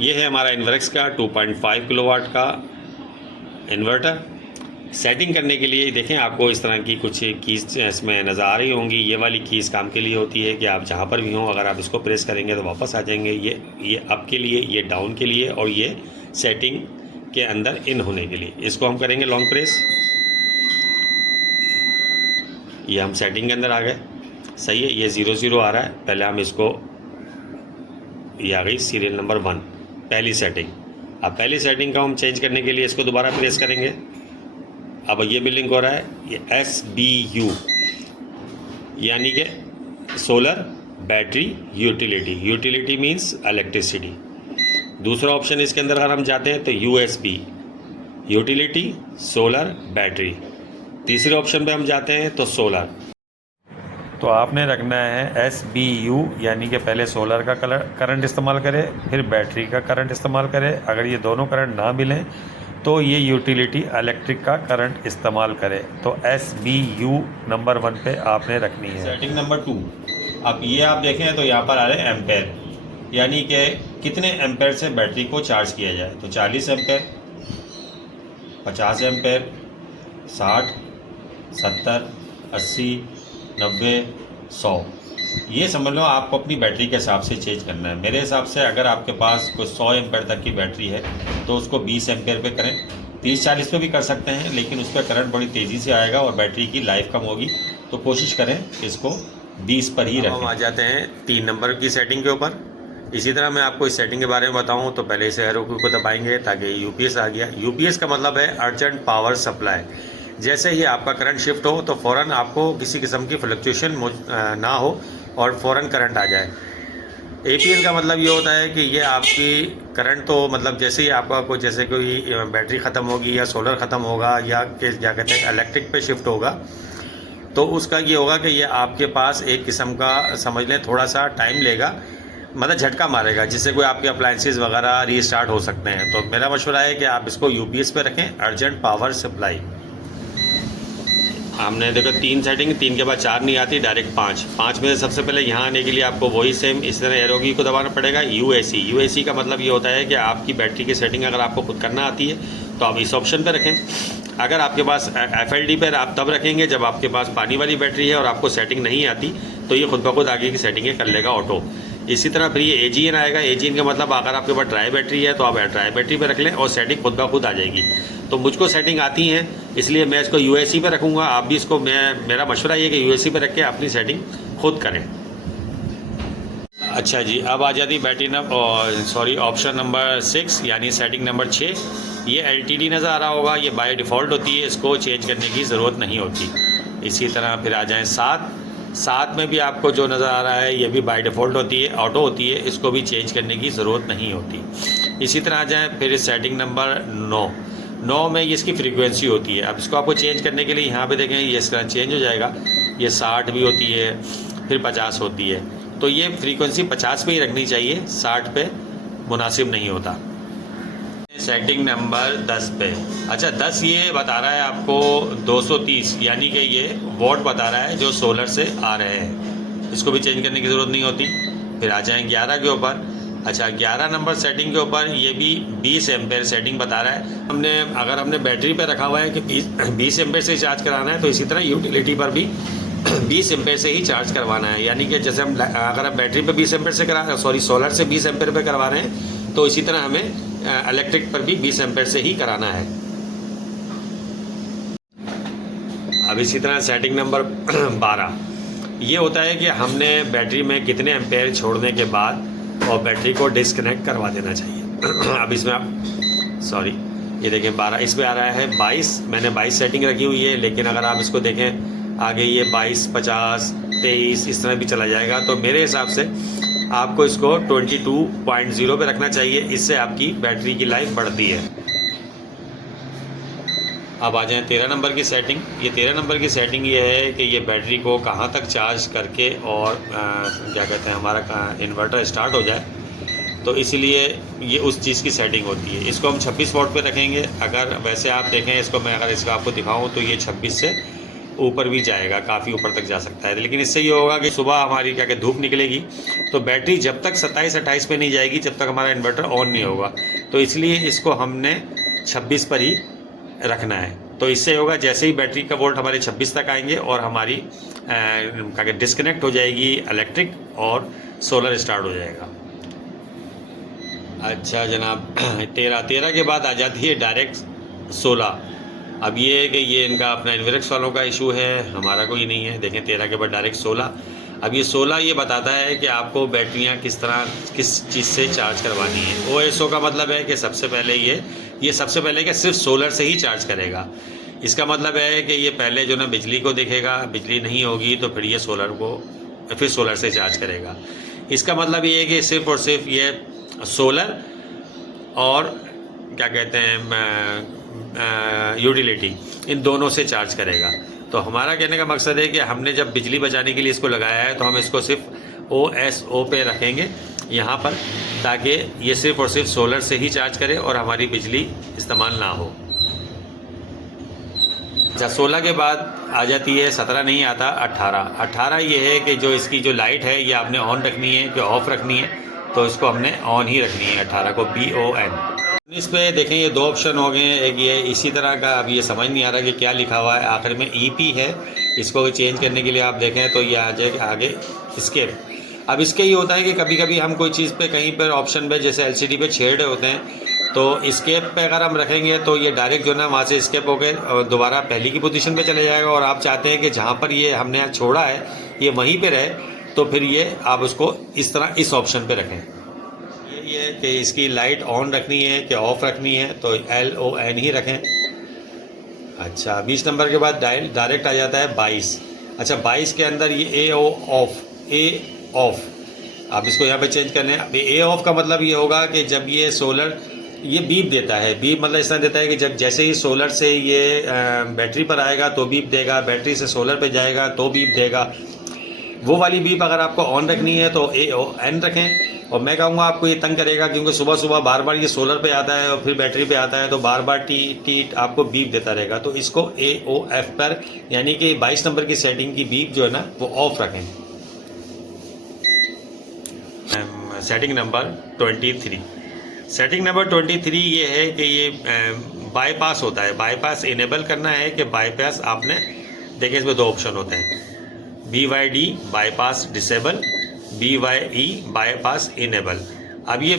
ये है हमारा इन्वर्क्स का 2.5 किलोवाट का इन्वर्टर। सेटिंग करने के लिए देखें आपको इस तरह की कुछ कीज़ इसमें नज़र आ रही होंगी। ये वाली कीज़ काम के लिए होती है कि आप जहाँ पर भी हों अगर आप इसको प्रेस करेंगे तो वापस आ जाएंगे। ये अप के लिए, ये डाउन के लिए और ये सेटिंग के अंदर इन होने के लिए। इसको हम करेंगे लॉन्ग प्रेस, ये हम सेटिंग के अंदर आ गए। सही है, ये 00 आ रहा है। पहले हम इसको, ये आ गई सीरियल नंबर 1 पहली सेटिंग। अब पहली सेटिंग का हम चेंज करने के लिए इसको दोबारा प्रेस करेंगे। अब ये बिलिंग हो रहा है, ये SBU यानी कि solar battery utility. Utility means electricity. दूसरा ऑप्शन इसके अंदर अगर हम जाते हैं तो USB यूटिलिटी सोलर बैटरी। तीसरे ऑप्शन पे हम जाते हैं तो सोलर। तो आपने रखना है SBU यानी कि पहले सोलर का करंट इस्तेमाल करें, फिर बैटरी का करंट इस्तेमाल करें। अगर ये दोनों करंट ना मिलें तो ये यूटिलिटी इलेक्ट्रिक का करंट इस्तेमाल करें। तो SBU नंबर 1 पे आपने रखनी है। सेटिंग नंबर 2, अब ये आप देखें तो यहाँ पर आ रहे हैं एम्पेयर, यानी कि कितने एम्पेयर से बैटरी को चार्ज किया जाए। तो 40 एम्पेयर, 50 एम्पेयर, 60, 70, 80, 90, 100। ये समझ लो आपको अपनी बैटरी के हिसाब से चेंज करना है। मेरे हिसाब से अगर आपके पास कोई 100 एम्पेयर तक की बैटरी है तो उसको 20 एम्पेयर पे करें। 30-40 पे भी कर सकते हैं, लेकिन उस पर करंट बड़ी तेज़ी से आएगा और बैटरी की लाइफ कम होगी। तो कोशिश करें इसको 20 पर ही रखें। हम आ जाते हैं 3 नंबर की सेटिंग के ऊपर। इसी तरह मैं आपको इस सेटिंग के बारे में बताऊं तो पहले इसे एरो को दबाएंगे ताकि UPS आ गया। UPS का मतलब है अर्जेंट पावर सप्लाई। जैसे ही आपका करंट शिफ्ट हो तो फ़ौरन आपको किसी किस्म की फ्लक्चुएशन ना हो और फ़ौरन करंट आ जाए। APL का मतलब ये होता है कि ये आपकी करंट तो मतलब जैसे ही आपका कोई जैसे कोई बैटरी ख़त्म होगी या सोलर ख़त्म होगा या क्या कहते हैं इलेक्ट्रिक पे शिफ्ट होगा, तो उसका ये होगा कि ये आपके पास एक किस्म का समझ लें थोड़ा सा टाइम लेगा, मतलब झटका मारेगा, जिससे कोई आपके अप्लायंसेस वगैरह रीस्टार्ट हो सकते हैं। तो मेरा मशवरा है कि आप इसको UPS पे रखें, अर्जेंट पावर सप्लाई। हमने देखो 3 सेटिंग, 3 के बाद 4 नहीं आती, डायरेक्ट 5 में से सबसे पहले यहाँ आने के लिए आपको वही सेम इस तरह एरो की को दबाना पड़ेगा। UAC का मतलब ये होता है कि आपकी बैटरी की सेटिंग अगर आपको खुद करना आती है तो आप इस ऑप्शन पर रखें। अगर आपके पास FLD पर आप तब रखेंगे जब आपके पास पानी वाली बैटरी है और आपको सेटिंग नहीं आती, तो ये खुद ब खुद आगे की सेटिंगें कर लेगा ऑटो। इसी तरह फिर ये AGN आएगा। AGN का मतलब अगर आपके पास ड्राई बैटरी है तो आप ड्राई बैटरी पे रख लें और सेटिंग खुद ब खुद आ जाएगी। तो मुझको सेटिंग आती है इसलिए मैं इसको UAC पे रखूँगा। आप भी इसको, मेरा मशवरा ये कि UAC पे रख के अपनी सेटिंग खुद करें। अच्छा जी, अब आ जाती बैटरी ऑप्शन नंबर 6 यानी सेटिंग नंबर 6। ये LTD नज़र आ रहा होगा, ये बाय डिफ़ॉल्ट होती है, इसको चेंज करने की ज़रूरत नहीं होती। इसी तरह फिर आ जाएँ 7 में भी आपको जो नज़र आ रहा है ये भी बाय डिफ़ॉल्ट होती है, ऑटो होती है, इसको भी चेंज करने की ज़रूरत नहीं होती। इसी तरह आ जाएँ फिर सेटिंग नंबर 9 में ये इसकी फ्रीक्वेंसी होती है। अब इसको आपको चेंज करने के लिए यहाँ पे देखें ये इस तरह चेंज हो जाएगा। ये 60 भी होती है, फिर 50 होती है। तो ये फ्रीक्वेंसी 50 पे ही रखनी चाहिए, 60 पे मुनासिब नहीं होता। सेटिंग नंबर 10 पे, अच्छा 10 ये बता रहा है आपको 230 यानी कि ये वॉट बता रहा है जो सोलर से आ रहे हैं। इसको भी चेंज करने की ज़रूरत नहीं होती। फिर आ जाएँ 11 के ऊपर। अच्छा 11 नंबर सेटिंग के ऊपर ये भी 20 एम्पेयर सेटिंग बता रहा है। अगर हमने बैटरी पे रखा हुआ है कि 20 एम्पेयर से चार्ज कराना है, तो इसी तरह यूटिलिटी पर भी 20 एम्पेयर से ही चार्ज करवाना है। यानी कि जैसे हम अगर हम बैटरी पे 20 एम्पेयर से सोलर से 20 एम्पेयर पे करवा रहे हैं, तो इसी तरह हमें इलेक्ट्रिक पर भी 20 एम्पेयर से ही कराना है। अब इसी तरह सेटिंग नंबर 12 ये होता है कि हमने बैटरी में कितने एम्पेयर छोड़ने के बाद और बैटरी को डिस्कनेक्ट करवा देना चाहिए। अब इसमें आप ये देखें 12, इस पर आ रहा है 22। मैंने 22 सेटिंग रखी हुई है, लेकिन अगर आप इसको देखें आगे ये 22, 50, 23 इस तरह भी चला जाएगा। तो मेरे हिसाब से आपको इसको 22.0 पे रखना चाहिए, इससे आपकी बैटरी की लाइफ बढ़ती है। अब आ जाएं 13 नंबर की सेटिंग। ये 13 नंबर की सेटिंग ये है कि ये बैटरी को कहाँ तक चार्ज करके और क्या कहते हैं हमारा इन्वर्टर स्टार्ट हो जाए, तो इसलिए ये उस चीज़ की सेटिंग होती है। इसको हम 26 वॉट पे रखेंगे। अगर वैसे आप देखें इसको, मैं अगर इसको आपको दिखाऊं तो ये 26 से ऊपर भी जाएगा, काफ़ी ऊपर तक जा सकता है। लेकिन इससे ये होगा कि सुबह हमारी क्या कहते धूप निकलेगी तो बैटरी जब तक 27-28 पे नहीं जाएगी जब तक हमारा इन्वर्टर ऑन नहीं होगा। तो इसलिए इसको हमने 26 पर ही रखना है। तो इससे होगा जैसे ही बैटरी का वोल्ट हमारे 26 तक आएंगे और हमारी क्या कहते डिस्कनेक्ट हो जाएगी इलेक्ट्रिक और सोलर स्टार्ट हो जाएगा। अच्छा जनाब, 13 के बाद आ जाती है डायरेक्ट 16। अब ये है कि ये इनका अपना इन्वेरेक्स वालों का इशू है, हमारा कोई नहीं है। देखें 13 के बाद डायरेक्ट 16। अब ये 16 ये बताता है कि आपको बैटरियां किस चीज़ से चार्ज करवानी है। OSO का मतलब है कि सबसे पहले ये सबसे पहले कि सिर्फ सोलर से ही चार्ज करेगा। इसका मतलब है कि ये पहले जो ना बिजली को देखेगा, बिजली नहीं होगी तो फिर ये फिर सोलर से चार्ज करेगा। इसका मतलब ये है कि सिर्फ और सिर्फ ये सोलर और क्या कहते हैं यूटिलिटी, इन दोनों से चार्ज करेगा। तो हमारा कहने का मकसद है कि हमने जब बिजली बचाने के लिए इसको लगाया है तो हम इसको सिर्फ OSO पे रखेंगे यहाँ पर, ताकि ये सिर्फ और सिर्फ सोलर से ही चार्ज करे और हमारी बिजली इस्तेमाल ना हो। अच्छा 16 के बाद आ जाती है 17 नहीं आता 18 ये है कि जो इसकी जो लाइट है ये आपने ऑन रखनी है कि ऑफ़ रखनी है। तो इसको हमने ऑन ही रखनी है 18 को, BON। 19 पे देखें ये दो ऑप्शन हो गए हैं। एक ये इसी तरह का, अब ये समझ नहीं आ रहा कि क्या लिखा हुआ है, आखिर में EP है। इसको चेंज करने के लिए आप देखें तो ये आ जाएगा आगे स्केप। अब इसके ये होता है कि कभी कभी हम कोई चीज़ पे कहीं पर ऑप्शन पे जैसे LCD पे छेड़ होते हैं तो स्केप पे अगर हम रखेंगे तो ये डायरेक्ट जो है ना वहाँ से स्केप हो गए और दोबारा पहली की पोजीशन पे चले जाएगा। और आप चाहते हैं कि जहाँ पर ये हमने छोड़ा है ये वहीं पे रहे, तो फिर ये आप उसको इस तरह इस ऑप्शन पे रखें। ये कि इसकी लाइट ऑन रखनी है कि ऑफ़ रखनी है, तो LON ही रखें। अच्छा 20 नंबर के बाद डायरेक्ट आ जाता है 22। अच्छा 22 के अंदर ये A ऑफ आप इसको यहाँ पे चेंज कर लें। A ऑफ का मतलब ये होगा कि जब ये सोलर ये बीप देता है, बीप मतलब इस तरह देता है कि जब जैसे ही सोलर से ये बैटरी पर आएगा तो बीप देगा, बैटरी से सोलर पे जाएगा तो बीप देगा। वो वाली बीप अगर आपको ऑन रखनी है तो AON रखें। और मैं कहूँगा आपको ये तंग करेगा क्योंकि सुबह सुबह बार बार ये सोलर पे आता है और फिर बैटरी पे आता है तो बार बार टी आपको बीप देता रहेगा। तो इसको AOF पर यानी कि 22 नंबर की सेटिंग की बीप जो है ना वो ऑफ रखें। Setting number 23। सेटिंग नंबर 23 ये है कि ये बाईपास होता है। बाईपास इनेबल करना है कि बाईपास आपने देखिए इसमें दो ऑप्शन होते हैं, BYD bypass disable, BYE bypass enable. अब ये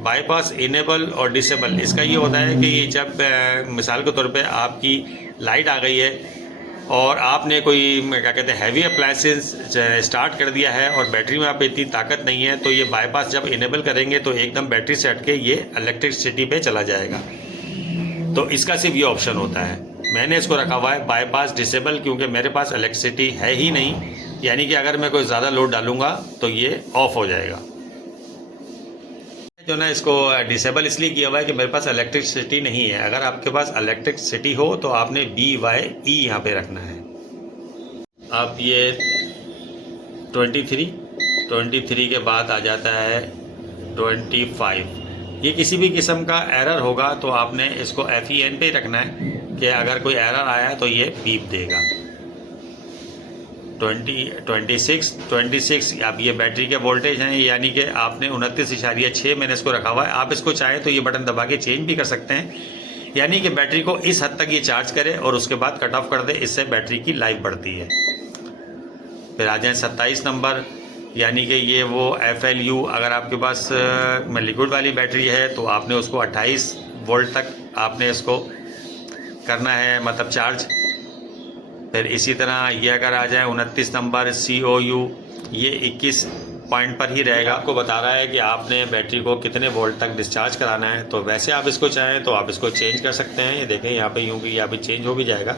बाईपास इनेबल और डिसेबल इसका ये होता है कि जब मिसाल के तौर पे आपकी लाइट आ गई है और आपने कोई क्या कहते हैं हैवी अप्लायंसेस स्टार्ट कर दिया है और बैटरी में आप पे इतनी ताकत नहीं है, तो ये बाईपास जब इनेबल करेंगे तो एकदम बैटरी से हट के ये इलेक्ट्रिसिटी पे चला जाएगा। तो इसका सिर्फ ये ऑप्शन होता है। मैंने इसको रखा हुआ है बाईपास डिसेबल क्योंकि मेरे पास इलेक्ट्रिसिटी है ही नहीं, यानी कि अगर मैं कोई ज़्यादा लोड डालूंगा तो ये ऑफ हो जाएगा। जो ना इसको डिसेबल इसलिए किया हुआ है कि मेरे पास इलेक्ट्रिसिटी नहीं है। अगर आपके पास इलेक्ट्रिसिटी हो तो आपने BYE यहाँ पे रखना है। अब ये 23 के बाद आ जाता है 25। ये किसी भी किस्म का एरर होगा तो आपने इसको FEN पे ही रखना है कि अगर कोई एरर आया तो ये बीप देगा। 26 अब ये बैटरी के वोल्टेज हैं, यानी कि आपने 29.6 मैंने इसको रखा हुआ है। आप इसको चाहें तो ये बटन दबा के चेंज भी कर सकते हैं, यानी कि बैटरी को इस हद तक ये चार्ज करे और उसके बाद कट ऑफ कर दे। इससे बैटरी की लाइफ बढ़ती है। फिर आ जाए 27 नंबर, यानी कि ये वो FLU। अगर आपके पास लिक्विड वाली बैटरी है तो आपने उसको 28 वोल्ट तक आपने इसको करना है, मतलब चार्ज। फिर इसी तरह ये अगर आ जाए 29 नंबर COU, ये 21 पॉइंट पर ही रहेगा। आपको बता रहा है कि आपने बैटरी को कितने वोल्ट तक डिस्चार्ज कराना है। तो वैसे आप इसको चाहें तो आप इसको चेंज कर सकते हैं। ये देखें यहाँ पे यूँ भी यहाँ पे चेंज हो भी जाएगा,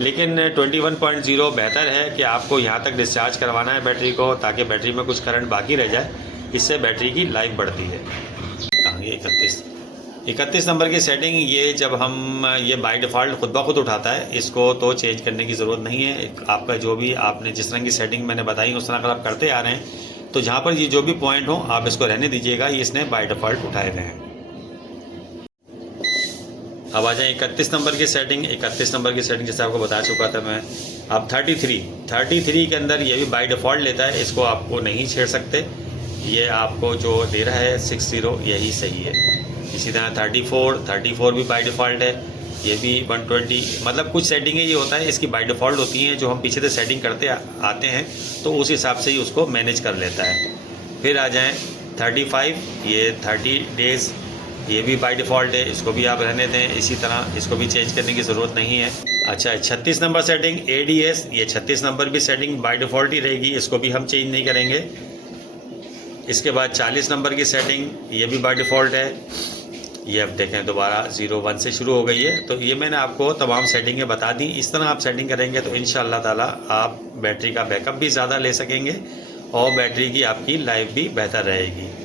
लेकिन 21.0 बेहतर है कि आपको यहाँ तक डिस्चार्ज करवाना है बैटरी को, ताकि बैटरी में कुछ करंट बाकी रह जाए। इससे बैटरी की लाइफ बढ़ती है। ये 31 नंबर की सेटिंग, ये जब हम ये बाय डिफ़ॉल्ट खुद ब खुद उठाता है, इसको तो चेंज करने की ज़रूरत नहीं है। आपका जो भी आपने जिस तरह की सेटिंग मैंने बताई उस तरह अगर आप करते आ रहे हैं तो जहाँ पर ये जो भी पॉइंट हो आप इसको रहने दीजिएगा, ये इसने बाय डिफ़ॉल्ट उठाए हुए हैं। अब आ जाए 31 नंबर की सेटिंग। 31 नंबर की सेटिंग जैसे आपको बता चुका था मैं अब 33 के अंदर ये भी बाय डिफ़ॉल्ट लेता है, इसको आपको नहीं छेड़ सकते। ये आपको जो दे रहा है 60 यही सही है। इसी तरह 34 भी बाय डिफ़ॉल्ट है, ये भी 120। मतलब कुछ सेटिंगें ये होता है इसकी बाय डिफ़ॉल्ट होती हैं, जो हम पीछे से सेटिंग करते आते हैं तो उस हिसाब से ही उसको मैनेज कर लेता है। फिर आ जाएँ 35, ये 30 डेज़, ये भी बाय डिफ़ॉल्ट है, इसको भी आप रहने दें इसी तरह, इसको भी चेंज करने की ज़रूरत नहीं है। अच्छा, 36 नंबर सेटिंग ADS, ये 36 नंबर भी सेटिंग बाय डिफ़ॉल्ट ही रहेगी, इसको भी हम चेंज नहीं करेंगे। इसके बाद 40 नंबर की सेटिंग, ये भी बाय डिफ़ॉल्ट है। ये अब देखें दोबारा 01 से शुरू हो गई है। तो ये मैंने आपको तमाम सेटिंगें बता दी। इस तरह आप सेटिंग करेंगे तो इंशाअल्लाह ताला आप बैटरी का बैकअप भी ज़्यादा ले सकेंगे और बैटरी की आपकी लाइफ भी बेहतर रहेगी।